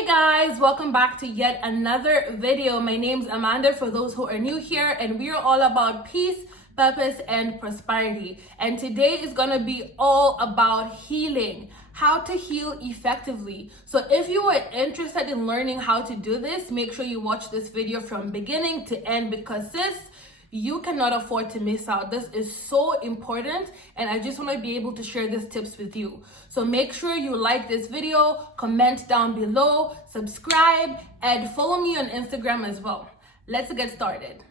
Hey guys, welcome back to yet another video. My name's Amanda for those who are new here, and we are all about peace, purpose, and prosperity. And today is gonna be all about healing, how to heal effectively. So if you are interested in learning how to do this, make sure you watch this video from beginning to end, because sis, you cannot afford to miss out. This is so important, and I just want to be able to share these tips with you. So make sure you like this video, comment down below, subscribe, and follow me on Instagram as well. Let's get started.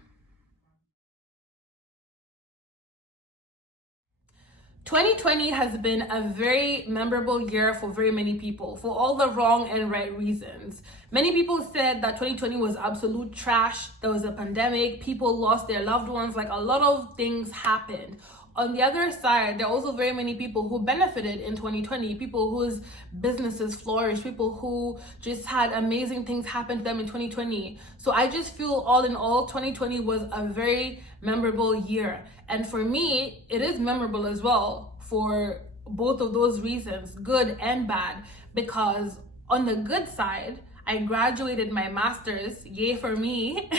2020 has been a very memorable year for very many people, for all the wrong and right reasons. Many people said that 2020 was absolute trash. There was a pandemic, people lost their loved ones, like a lot of things happened. On the other side, there are also very many people who benefited in 2020, people whose businesses flourished, people who just had amazing things happen to them in 2020. So I just feel all in all, 2020 was a very memorable year. And for me, it is memorable as well for both of those reasons, good and bad, because on the good side, I graduated my master's, yay for me.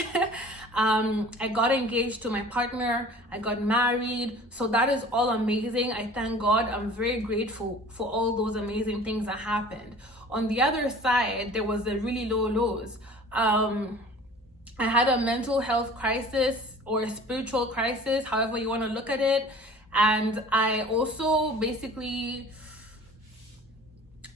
I got engaged to my partner, I got married, so that is all amazing. I thank God, I'm very grateful for all those amazing things that happened. On the other side, there was the really low lows. I had a mental health crisis or a spiritual crisis, however you want to look at it. And I also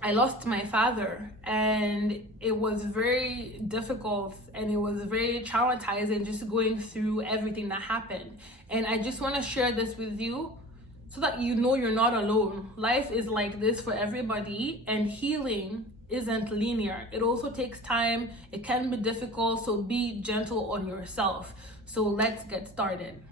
I lost my father, and it was very difficult and it was very traumatizing just going through everything that happened. And I just want to share this with you so that you know you're not alone. Life is like this for everybody, and healing isn't linear. It also takes time. It can be difficult, so be gentle on yourself. So let's get started.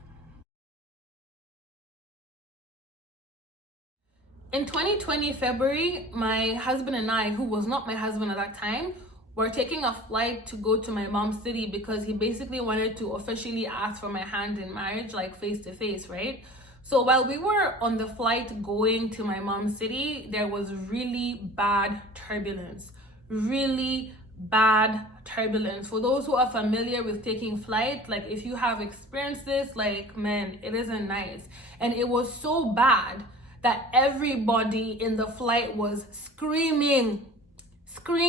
In 2020 February, my husband and I, who was not my husband at that time, were taking a flight to go to my mom's city because he basically wanted to officially ask for my hand in marriage, like face to face, right? So while we were on the flight going to my mom's city, there was really bad turbulence. Really bad turbulence. For those who are familiar with taking flight, like if you have experienced this, like man, it isn't nice. And it was so bad that everybody in the flight was screaming,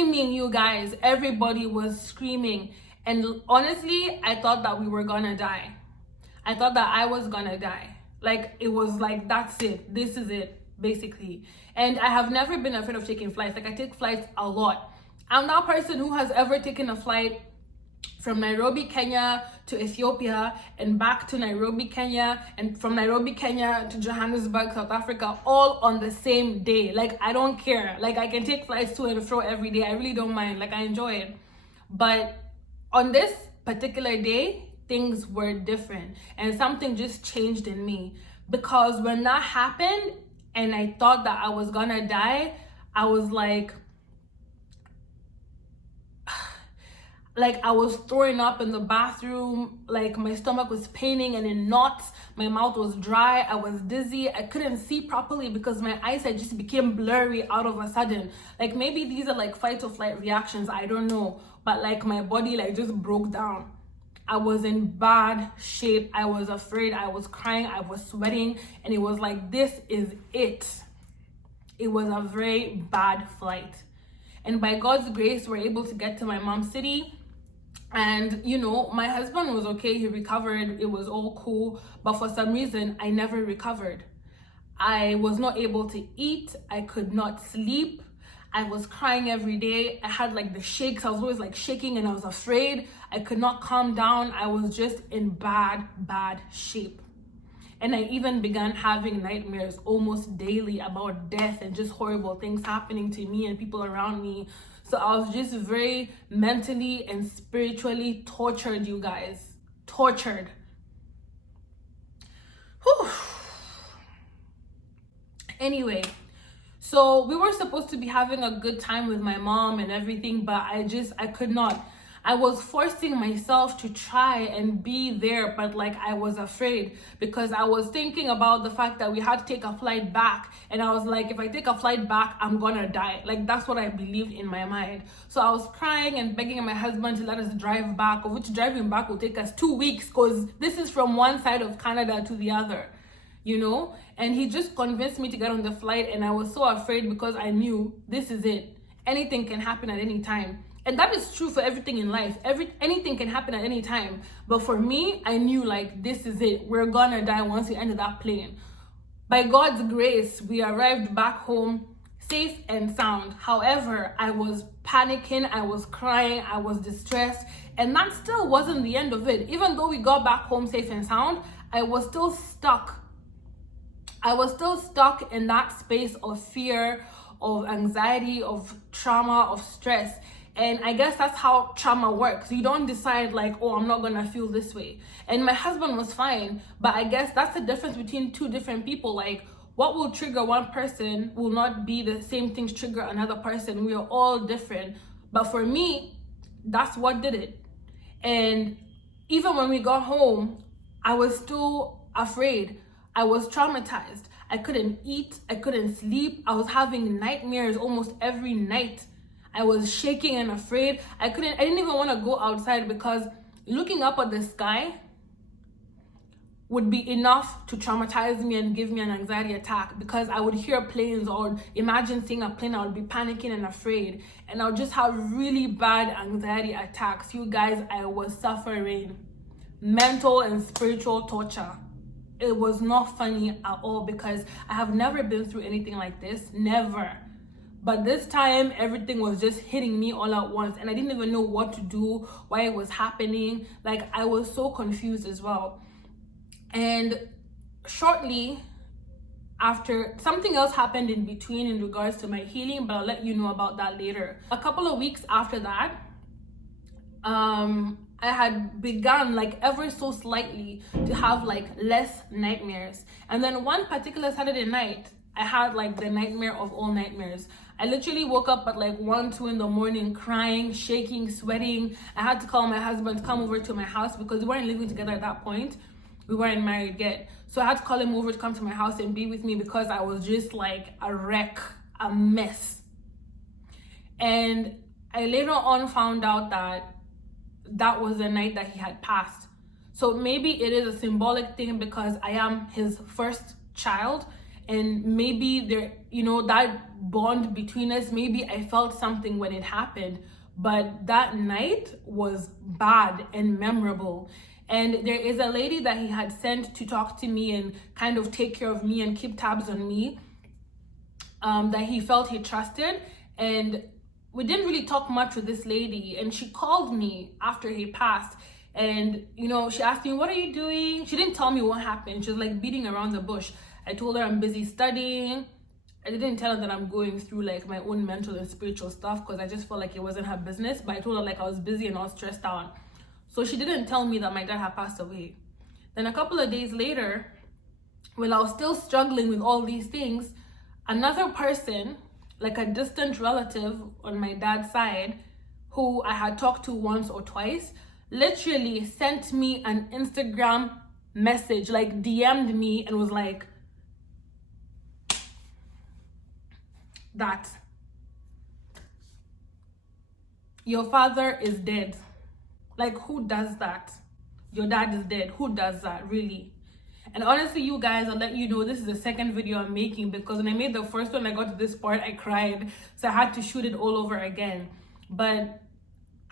you guys. Everybody was screaming. And honestly, I thought that we were gonna die. I thought that I was gonna die. Like, it was like, that's it. This is it, basically. And I have never been afraid of taking flights. Like, I take flights a lot. I'm that person who has ever taken a flight from Nairobi, Kenya to Ethiopia and back to Nairobi, Kenya, and from Nairobi, Kenya to Johannesburg, South Africa, all on the same day. Like, I don't care. Like, I can take flights to and fro every day. I really don't mind. Like, I enjoy it. But on this particular day, things were different, and something just changed in me, because when that happened and I thought that I was gonna die, I was like I was throwing up in the bathroom, like my stomach was paining and in knots, my mouth was dry, I was dizzy, I couldn't see properly because my eyesight just became blurry out of a sudden. Like, maybe these are like fight or flight reactions, I don't know, but like my body like just broke down. I was in bad shape, I was afraid, I was crying, I was sweating, and it was like, this is it. It was a very bad flight. And by God's grace, we're able to get to my mom's city. And, you know, my husband was okay, he recovered, it was all cool. But for some reason, I never recovered. I was not able to eat, I could not sleep. I was crying every day. I had like the shakes, I was always like shaking, and I was afraid. I could not calm down. I was just in bad shape. And I even began having nightmares almost daily about death and just horrible things happening to me and people around me. So I was just very mentally and spiritually tortured, you guys. Tortured. Whew. Anyway, so we were supposed to be having a good time with my mom and everything, but I could not. I was forcing myself to try and be there, but like I was afraid because I was thinking about the fact that we had to take a flight back. And I was like, if I take a flight back, I'm gonna die. Like that's what I believed in my mind. So I was crying and begging my husband to let us drive back, of which driving back will take us 2 weeks because this is from one side of Canada to the other, you know? And he just convinced me to get on the flight, and I was so afraid because I knew this is it. Anything can happen at any time. And that is true for everything in life. Anything can happen at any time. But for me, I knew like this is it. We're gonna die once we enter that plane. By God's grace, we arrived back home safe and sound. However, I was panicking, I was crying, I was distressed, and that still wasn't the end of it. Even though we got back home safe and sound, I was still stuck. I was still stuck in that space of fear, of anxiety, of trauma, of stress. And I guess that's how trauma works. You don't decide like, oh, I'm not gonna feel this way. And my husband was fine, but I guess that's the difference between two different people. Like, what will trigger one person will not be the same things trigger another person. We are all different. But for me, that's what did it. And even when we got home, I was still afraid. I was traumatized. I couldn't eat, I couldn't sleep. I was having nightmares almost every night. I was shaking and afraid. I didn't even want to go outside because looking up at the sky would be enough to traumatize me and give me an anxiety attack, because I would hear planes or imagine seeing a plane. I would be panicking and afraid, and I would just have really bad anxiety attacks. You guys, I was suffering mental and spiritual torture. It was not funny at all because I have never been through anything like this, never. But this time, everything was just hitting me all at once, and I didn't even know what to do, why it was happening. Like, I was so confused as well. And shortly after, something else happened in between in regards to my healing, but I'll let you know about that later. A couple of weeks after that, I had begun, like ever so slightly, to have like less nightmares. And then one particular Saturday night, I had like the nightmare of all nightmares. I literally woke up at like 1, 2 in the morning, crying, shaking, sweating. I had to call my husband to come over to my house because we weren't living together at that point. We weren't married yet. So I had to call him over to come to my house and be with me because I was just like a wreck, a mess. And I later on found out that that was the night that he had passed. So maybe it is a symbolic thing because I am his first child, and maybe there, you know, that bond between us, maybe I felt something when it happened, but that night was bad and memorable. And there is a lady that he had sent to talk to me and kind of take care of me and keep tabs on me, that he felt he trusted. And we didn't really talk much with this lady, and she called me after he passed, and you know, she asked me, what are you doing? She didn't tell me what happened. She was like beating around the bush. I told her I'm busy studying. I didn't tell her that I'm going through like my own mental and spiritual stuff because I just felt like it wasn't her business. But I told her like I was busy and I was stressed out. So she didn't tell me that my dad had passed away. Then a couple of days later, when I was still struggling with all these things, another person, like a distant relative on my dad's side, who I had talked to once or twice, literally sent me an Instagram message, like DM'd me and was like, that your father is dead. Like, who does that? Your dad is dead. Who does that, really? And honestly, you guys, I'll let you know, this is the second video I'm making because when I made the first one, I got to this part, I cried. So I had to shoot it all over again. But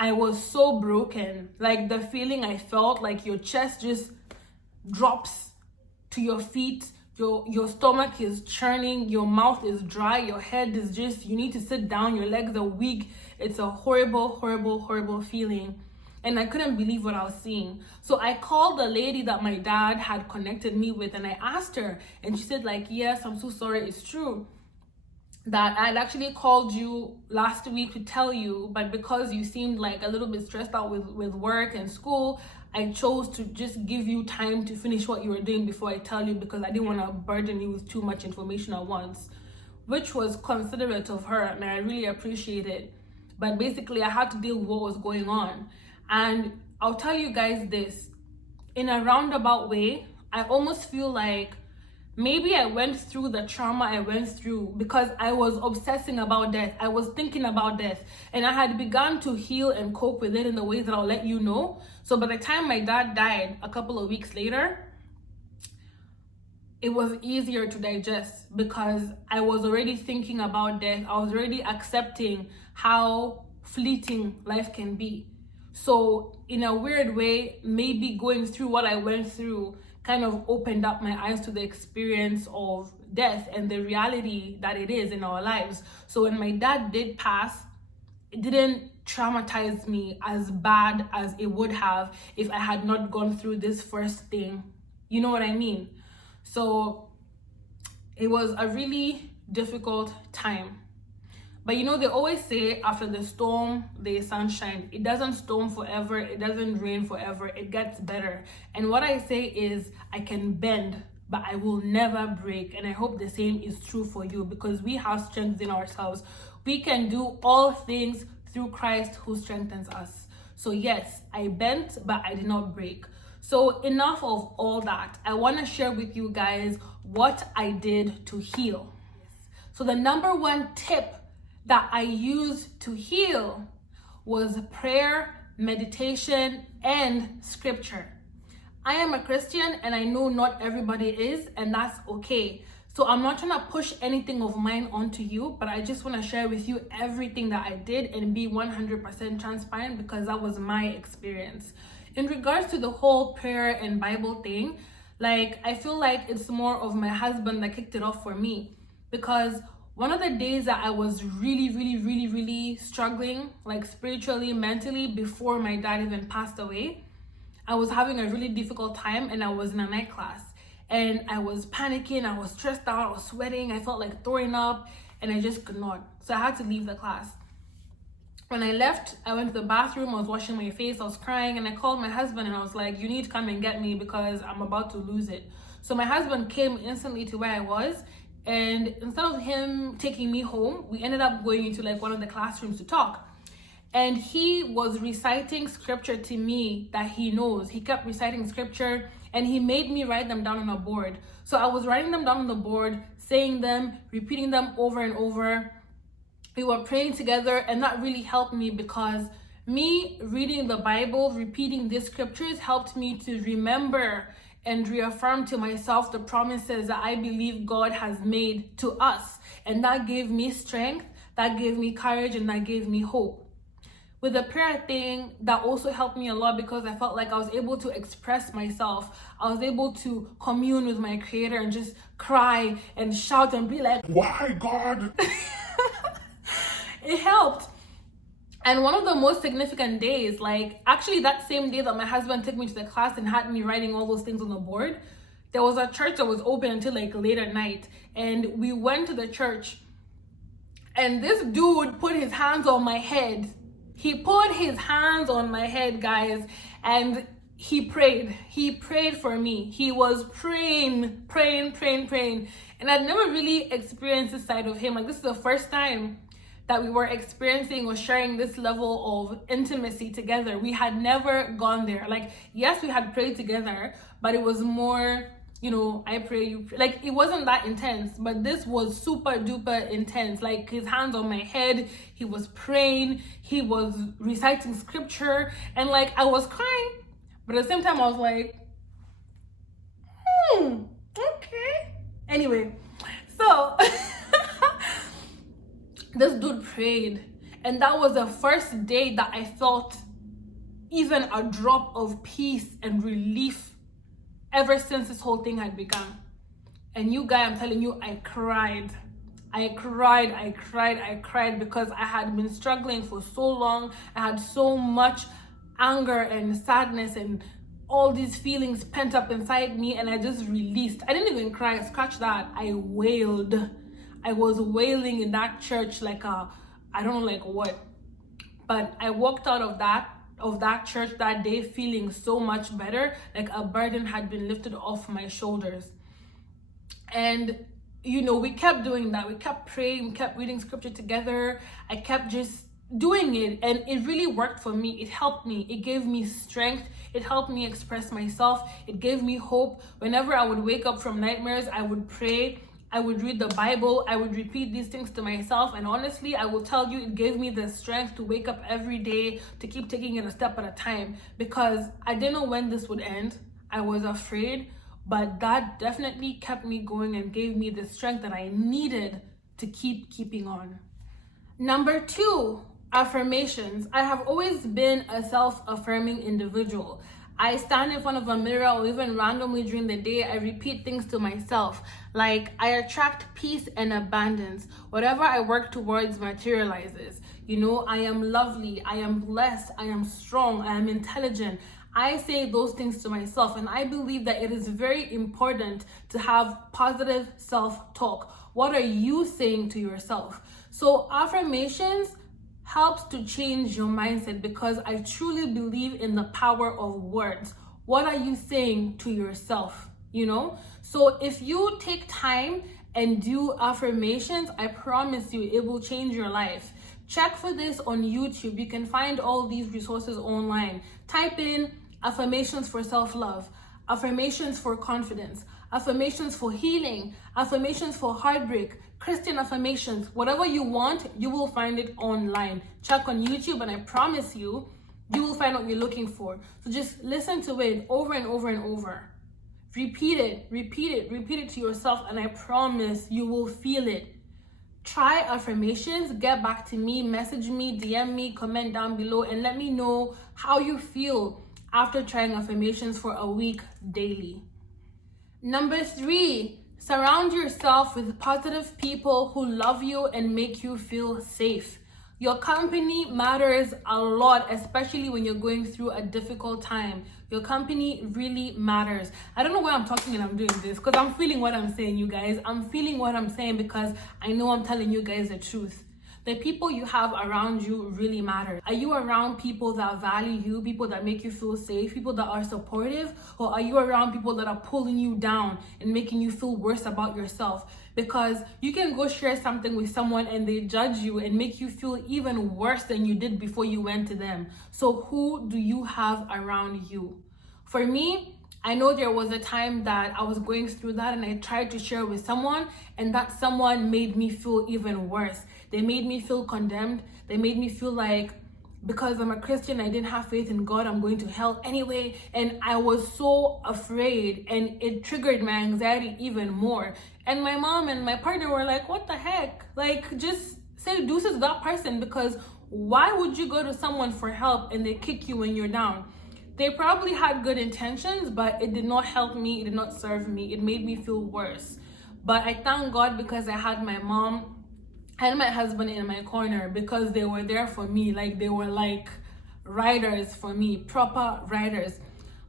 I was so broken. Like, the feeling I felt, like your chest just drops to your feet. Your stomach is churning, your mouth is dry, your head is just, you need to sit down, your legs are weak. It's a horrible, horrible, horrible feeling. And I couldn't believe what I was seeing. So I called the lady that my dad had connected me with, and I asked her, and she said like, yes, I'm so sorry, it's true that I'd actually called you last week to tell you, but because you seemed like a little bit stressed out with work and school, I chose to just give you time to finish what you were doing before I tell you, because I didn't want to burden you with too much information at once, which was considerate of her, and I really appreciate it. But basically, I had to deal with what was going on. And I'll tell you guys this, in a roundabout way, I almost feel like maybe I went through the trauma I went through because I was obsessing about death. I was thinking about death, and I had begun to heal and cope with it in the ways that I'll let you know. So by the time my dad died a couple of weeks later, it was easier to digest because I was already thinking about death. I was already accepting how fleeting life can be. So in a weird way, maybe going through what I went through kind of opened up my eyes to the experience of death and the reality that it is in our lives. So when my dad did pass, it didn't traumatize me as bad as it would have if I had not gone through this first thing. You know what I mean? So it was a really difficult time. But you know, they always say after the storm, there's sunshine. It doesn't storm forever. It doesn't rain forever. It gets better. And what I say is I can bend, but I will never break. And I hope the same is true for you, because we have strength in ourselves. We can do all things through Christ who strengthens us. So yes, I bent, but I did not break. So enough of all that. I want to share with you guys what I did to heal. So the number one tip that I used to heal was prayer, meditation, and scripture. I am a Christian, and I know not everybody is, and that's okay. So I'm not trying to push anything of mine onto you, but I just want to share with you everything that I did and be 100% transparent, because that was my experience. In regards to the whole prayer and Bible thing, like, I feel like it's more of my husband that kicked it off for me, because one of the days that I was really struggling, like spiritually, mentally, before my dad even passed away, I was having a really difficult time, and I was in a night class, and I was panicking, I was stressed out, I was sweating, I felt like throwing up, and I just could not. So I had to leave the class. When I left, I went to the bathroom, I was washing my face, I was crying, and I called my husband, and I was like, you need to come and get me because I'm about to lose it. So my husband came instantly to where I was, and instead of him taking me home, we ended up going into like one of the classrooms to talk. And he was reciting scripture to me that he knows. He kept reciting scripture, and he made me write them down on a board. So I was writing them down on the board, saying them, repeating them over and over. We were praying together, and that really helped me, because me reading the Bible, repeating these scriptures, helped me to remember and reaffirm to myself the promises that I believe God has made to us. And that gave me strength, that gave me courage, and that gave me hope. With the prayer thing, that also helped me a lot, because I felt like I was able to express myself. I was able to commune with my Creator and just cry and shout and be like, why, God? It helped. And one of the most significant days, like actually that same day that my husband took me to the class and had me writing all those things on the board, there was a church that was open until like late at night. And we went to the church, and this dude put his hands on my head. He put his hands on my head, guys, and he prayed. He prayed for me. He was praying. And I'd never really experienced this side of him. Like, this is the first time that we were experiencing or sharing this level of intimacy together. We had never gone there. Like, yes, we had prayed together, but it was more, you know, I pray, you pray. Like, it wasn't that intense, but this was super duper intense. Like, his hands on my head, he was praying, he was reciting scripture, and like, I was crying, but at the same time, I was like, okay. Anyway, so this dude prayed, and that was the first day that I felt even a drop of peace and relief ever since this whole thing had begun. And you guys, I'm telling you, I cried because I had been struggling for so long. I had so much anger and sadness and all these feelings pent up inside me, and I just released. I didn't even cry, scratch that. I wailed. I was wailing in that church like I don't know like what. But I walked out of that church that day feeling so much better, like a burden had been lifted off my shoulders. And you know, we kept doing that. We kept praying, we kept reading scripture together. I kept just doing it, and it really worked for me. It helped me. It gave me strength. It helped me express myself. It gave me hope. Whenever I would wake up from nightmares, I would pray. I would read the Bible. I would repeat these things to myself. And honestly, I will tell you, it gave me the strength to wake up every day, to keep taking it a step at a time, because I didn't know when this would end. I was afraid, but that definitely kept me going and gave me the strength that I needed to keeping on. Number 2, affirmations. I have always been a self-affirming individual. I stand in front of a mirror, or even randomly during the day, I repeat things to myself, like I attract peace and abundance. Whatever I work towards materializes. I am lovely, I am blessed, I am strong, I am intelligent. I say those things to myself, and I believe that it is very important to have positive self-talk. What are you saying to yourself? So affirmations helps to change your mindset, because I truly believe in the power of words. What are you saying to yourself? So if you take time and do affirmations, I promise you it will change your life. Check for this on YouTube. You can find all these resources online. Type in affirmations for self-love, affirmations for confidence, affirmations for healing, affirmations for heartbreak, Christian affirmations. Whatever you want, you will find it online. Check on YouTube, and I promise you, you will find what you're looking for. So just listen to it over and over and over. Repeat it to yourself, and I promise you will feel it. Try affirmations, get back to me, message me, DM me, comment down below, and let me know how you feel after trying affirmations for a week daily. Number 3, surround yourself with positive people who love you and make you feel safe. Your company matters a lot, especially when you're going through a difficult time. Your company really matters. I don't know why I'm talking and I'm doing this, because I'm feeling what I'm saying, you guys. I'm feeling what I'm saying because I know I'm telling you guys the truth. The people you have around you really matter. Are you around people that value you, people that make you feel safe, people that are supportive? Or are you around people that are pulling you down and making you feel worse about yourself? Because you can go share something with someone and they judge you and make you feel even worse than you did before you went to them. So who do you have around you? For me, I know there was a time that I was going through that, and I tried to share with someone, and that someone made me feel even worse. They made me feel condemned. They made me feel like, because I'm a Christian, I didn't have faith in God, I'm going to hell anyway. And I was so afraid, and it triggered my anxiety even more. And my mom and my partner were like, what the heck? Like, just say deuces to that person, because why would you go to someone for help and they kick you when you're down? They probably had good intentions, but it did not help me. It did not serve me. It made me feel worse. But I thank God, because I had my mom and my husband in my corner, because they were there for me. Like, they were like riders for me, proper riders.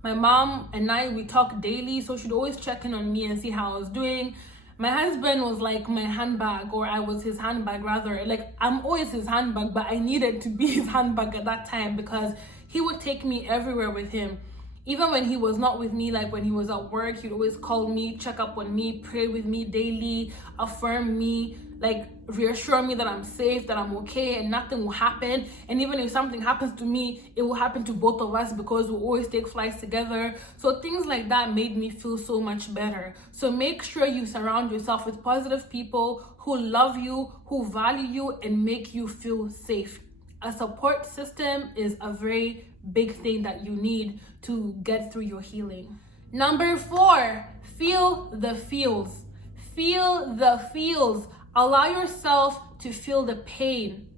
My mom and I, we talk daily, so she'd always check in on me and see how I was doing. My husband was like my handbag, or I was his handbag rather. Like, I'm always his handbag, but I needed to be his handbag at that time, because he would take me everywhere with him. Even when he was not with me, like when he was at work, he'd always call me, check up on me, pray with me daily, affirm me, like reassure me that I'm safe, that I'm okay, and nothing will happen. And even if something happens to me, it will happen to both of us, because we always take flights together. So things like that made me feel so much better. So make sure you surround yourself with positive people who love you, who value you, and make you feel safe. A support system is a very big thing that you need to get through your healing. Number 4, feel the feels. Feel the feels. Allow yourself to feel the pain,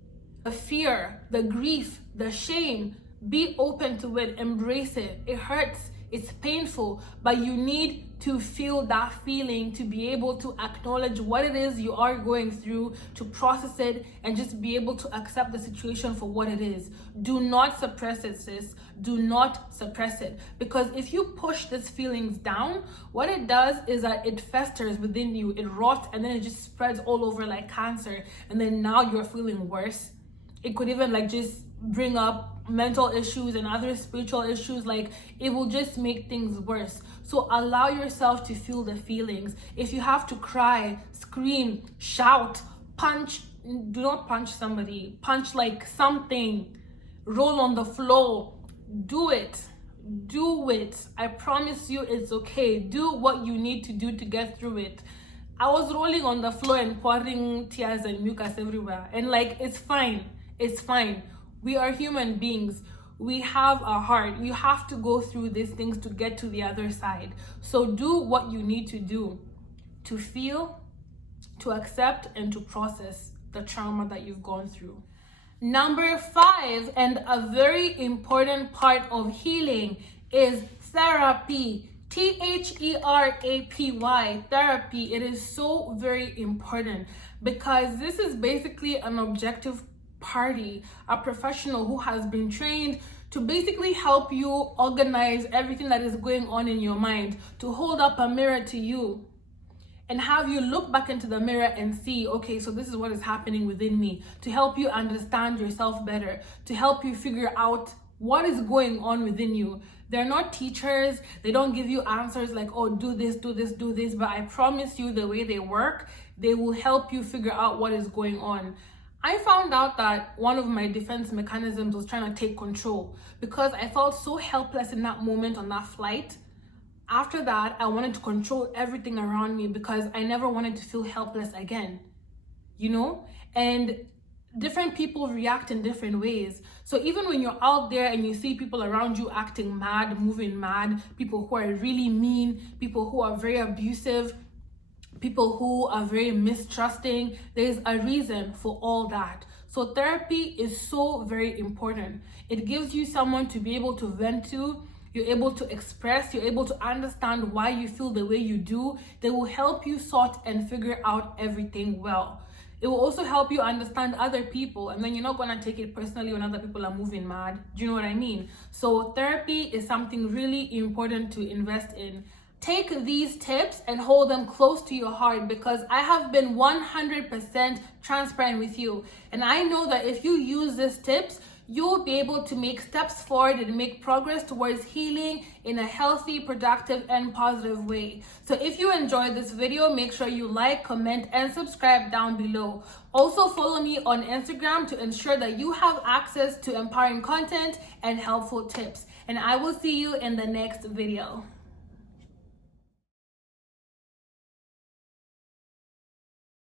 the fear, the grief, the shame. Be open to it, embrace it. It hurts, it's painful, but you need to feel that feeling, to be able to acknowledge what it is you are going through, to process it, and just be able to accept the situation for what it is. Do not suppress it, sis. Do not suppress it. Because if you push these feelings down, what it does is that it festers within you, it rots, and then it just spreads all over like cancer. And then now you're feeling worse. It could even like just bring up mental issues and other spiritual issues. Like, it will just make things worse. So allow yourself to feel the feelings. If you have to cry, scream, shout, punch, do not punch somebody. Punch like something. Roll on the floor. Do it. Do it. I promise you it's okay. Do what you need to do to get through it. I was rolling on the floor and pouring tears and mucus everywhere. And like, it's fine. It's fine. We are human beings. We have a heart. You have to go through these things to get to the other side. So do what you need to do to feel, to accept, and to process the trauma that you've gone through. Number 5, and a very important part of healing, is therapy. THERAPY, therapy. It is so very important because this is basically an objective party, a professional who has been trained to basically help you organize everything that is going on in your mind, to hold up a mirror to you and have you look back into the mirror and see, okay, so this is what is happening within me, to help you understand yourself better, to help you figure out what is going on within you. They're not teachers. They don't give you answers like, oh, do this, do this, do this. But I promise you, the way they work, they will help you figure out what is going on. I found out that one of my defense mechanisms was trying to take control because I felt so helpless in that moment on that flight. After that, I wanted to control everything around me because I never wanted to feel helpless again, you know? And different people react in different ways. So even when you're out there and you see people around you acting mad, moving mad, people who are really mean, people who are very abusive, people who are very mistrusting, there's a reason for all that. So therapy is so very important. It gives you someone to be able to vent to. You're able to express, you're able to understand why you feel the way you do. They will help you sort and figure out everything well. It will also help you understand other people, and then you're not gonna take it personally when other people are moving mad. Do you know what I mean? So therapy is something really important to invest in. Take these tips and hold them close to your heart because I have been 100% transparent with you. And I know that if you use these tips, you'll be able to make steps forward and make progress towards healing in a healthy, productive, and positive way. So if you enjoyed this video, make sure you like, comment, and subscribe down below. Also follow me on Instagram to ensure that you have access to empowering content and helpful tips. And I will see you in the next video.